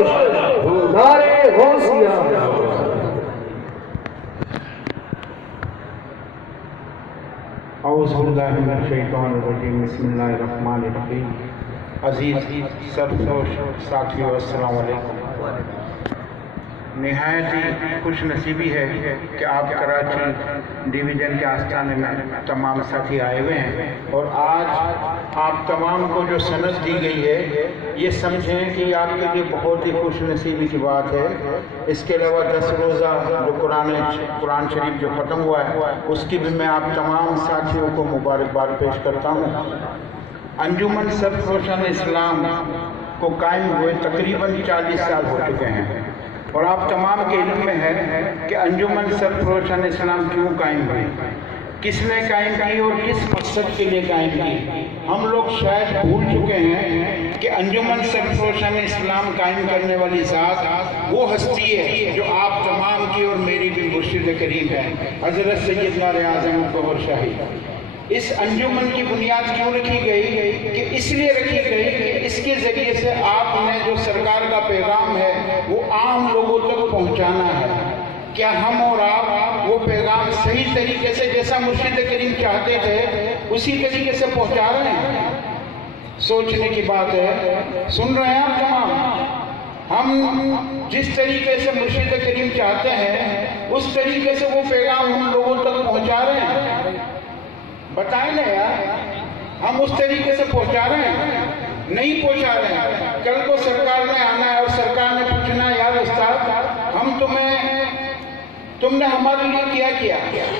نعرے غوثیہ۔ اعوذ باللہ من الشیطان الرجیم، بسم اللہ الرحمن الرحیم۔ عزیز سرفروش ساتھیو، السلام علیکم۔ نہایت ہی خوش نصیبی ہے کہ آپ کراچی ڈویژن کے آستانے میں تمام ساتھی آئے ہوئے ہیں، اور آج آپ تمام کو جو سند دی گئی ہے یہ سمجھیں کہ آپ کے لیے بہت ہی خوش نصیبی کی بات ہے۔ اس کے علاوہ 10 روزہ جو قرآن شریف جو ختم ہوا ہے اس کی بھی میں آپ تمام ساتھیوں کو مبارکباد پیش کرتا ہوں۔ انجمن سرفروشان اسلام کو قائم ہوئے تقریباً 40 سال ہو چکے ہیں، اور آپ تمام کے علم میں ہے کہ انجمن سرفروشان اسلام کیوں قائم ہوئی، کس نے قائم کی اور کس مقصد کے لیے قائم کی۔ ہم لوگ شاید بھول چکے ہیں کہ انجمن سرفروشان اسلام قائم کرنے والی ذات وہ ہستی ہے جو آپ تمام کی اور میری بھی مرشد کریم ہے، حضرت سیدنا اعظم الظہور شاہی۔ اس انجمن کی بنیاد کیوں رکھی گئی کہ اس لیے رکھی گئی کہ اس کے ذریعے سے آپ نے جو سرکار کا پیغام ہے وہ عام لوگوں تک پہنچانا ہے۔ کیا ہم اور آپ وہ پیغام صحیح طریقے سے جیسا مرشد کریم چاہتے تھے اسی طریقے سے پہنچا رہے ہیں؟ سوچنے کی بات ہے۔ سن رہے ہیں آپ تمام؟ ہم جس طریقے سے مرشد کریم چاہتے ہیں اس طریقے سے وہ پیغام ہم لوگوں تک پہنچا رہے ہیں؟ بتائیں نا یار، ہم اس طریقے سے پہنچا رہے ہیں؟ نہیں پہنچا رہے ہیں۔ کل کو سرکار نے آنا ہے اور سرکار نے پوچھنا ہے، یار استاد ہم تم نے ہمارے لیے کیا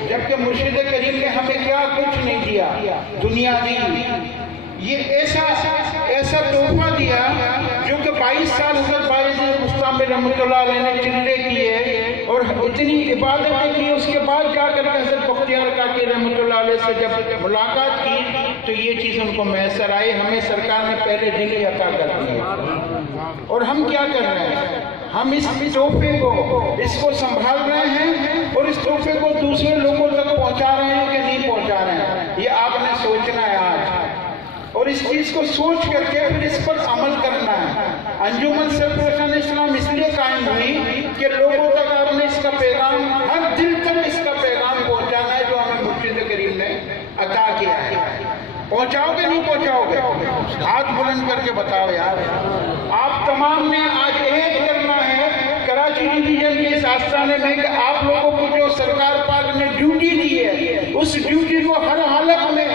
جبکہ مرشد کریم نے ہمیں کیا کچھ نہیں دیا، دنیا دی، یہ ایسا تحفہ دیا جو کہ 22 سال حضرت باعزید مستعمل رحمۃ اللہ علیہ نے چلے کیے اور اتنی عبادتیں کی، اس کے بعد جا کر کے حضرت بختیار کاکی رحمۃ اللہ علیہ سے جب ملاقات کی تو یہ چیز ان کو میسر آئی۔ ہمیں سرکار نے پہلے دن ہی عطا کر دیے، اور ہم کیا کر رہے ہیں؟ ہم اس تحفے کو اس کو سنبھال رہے ہیں اور اس تحفے کو دوسرے لوگوں تک پہنچا رہے ہیں کہ نہیں پہنچا رہے ہیں؟ یہ آپ نے سوچنا ہے آج، اور اس چیز کو سوچ کر کے پھر اس پر عمل کرنا ہے۔ انجمن سرفروشان اسلام اس لیے قائم ہوئی کہ لوگوں تک آپ نے اس کا پیغام، ہر دل تک اس کا پیغام پہنچانا ہے جو ہمیں مرشد کریم نے عطا کیا ہے۔ پہنچاؤ گے نہیں پہنچاؤ گے؟ ہاتھ بلند کر کے بتاؤ یار۔ آپ تمام نے آج عہد کرنا ہے کراچی ڈویژن کے اس آستانے میں کہ آپ لوگوں کو جو سرکار پاک نے ڈیوٹی دی ہے اس ڈیوٹی کو ہر حالت میں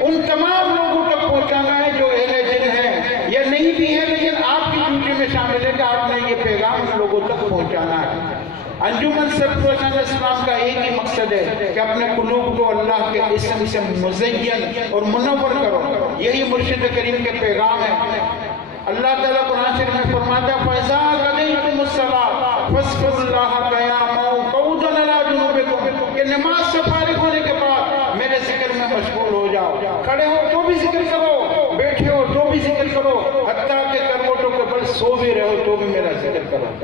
ان تمام لوگوں تک پہنچانا ہے جو اہل دل ہیں یا نہیں بھی ہیں، لیکن آپ کی ڈیوٹی میں شامل ہے کہ آپ نے یہ پیغام ان لوگوں تک پہنچانا ہے۔ انجمن سرفروشان اسلام کا ایک ہی مقصد ہے کہ اپنے قلوب کو اللہ کے اسم سے مزین اور منور کرو، یہی مرشد کریم کے پیغام ہے۔ اللہ تعالیٰ قرآن شریف میں فرماتا ہے فَإِذَا قَضَيْتُمُ الصَّلَاةَ فَاذْكُرُوا اللَّهَ قِيَامًا وَقُعُودًا عَلَىٰ جُنُوبِكُمْ، کہ نماز سے فارغ ہونے کے بعد میرے ذکر میں مشغول ہو جاؤ۔ کھڑے ہو تو بھی ذکر کرو، بیٹھے ہو تو بھی ذکر کرو، حتیٰ کہ کروٹوں کے بل سو بھی رہے ہو تو بھی میرا ذکر کرو۔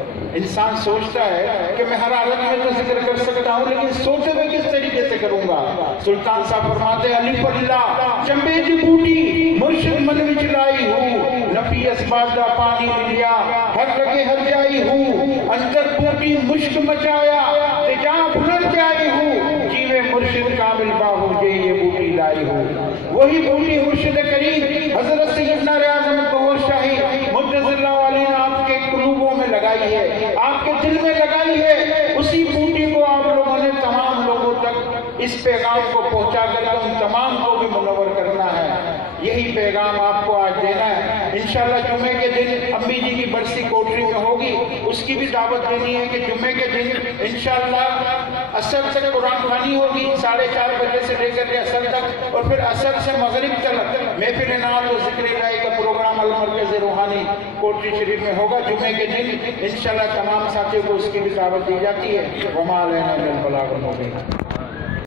انسان سوچتا ہے کہ میں ہر حالت میں تو ذکر کر سکتا ہوں، لیکن سوچے ہوئے کس طریقے سے کروں گا؟ سلطان صاحب فرماتے ہیں الف اللہ چمبے دی بوٹی مرشد من وچ لائی ہوں، نفی اسباب دا پانی ملیا ہر لگے ہر جائی ہوں، اندر بوٹی مشک مچایا تے جہاں بلند جائی ہوں، جیوے مرشد کامل باہو جے یہ بوٹی لائی ہوں۔ وہی بوٹی مرشد کریم حضرت سیدنا اعظم الظہور شاہی مجدد اللہ علیہ نے آپ کے قلوبوں میں لگائی ہے، آپ کے دل میں لگائی ہے۔ اسی بوٹی کو آپ لوگوں نے تمام لوگوں تک اس پیغام کو پہنچا کر کے ان تمام کو بھی منور کرنا ہے۔ یہی پیغام آپ کو آج دینا ہے۔ انشاءاللہ جمعے کے دن امی جی کی برسی کوٹری میں ہوگی، اس کی بھی دعوت دینی ہے کہ جمعے کے دن انشاءاللہ عصر تک قرآن خوانی ہوگی، 4:30 بجے سے لے کر کے عصر تک، اور پھر عصر سے مغرب تک محفل نعت و ذکر الہی کا پروگرام المرکز روحانی کوٹری شریف میں ہوگا جمعے کے دن۔ انشاءاللہ تمام ساتھیوں کو اس کی بھی دعوت دی جاتی ہے۔ وما علینا الا البلاغ المبین۔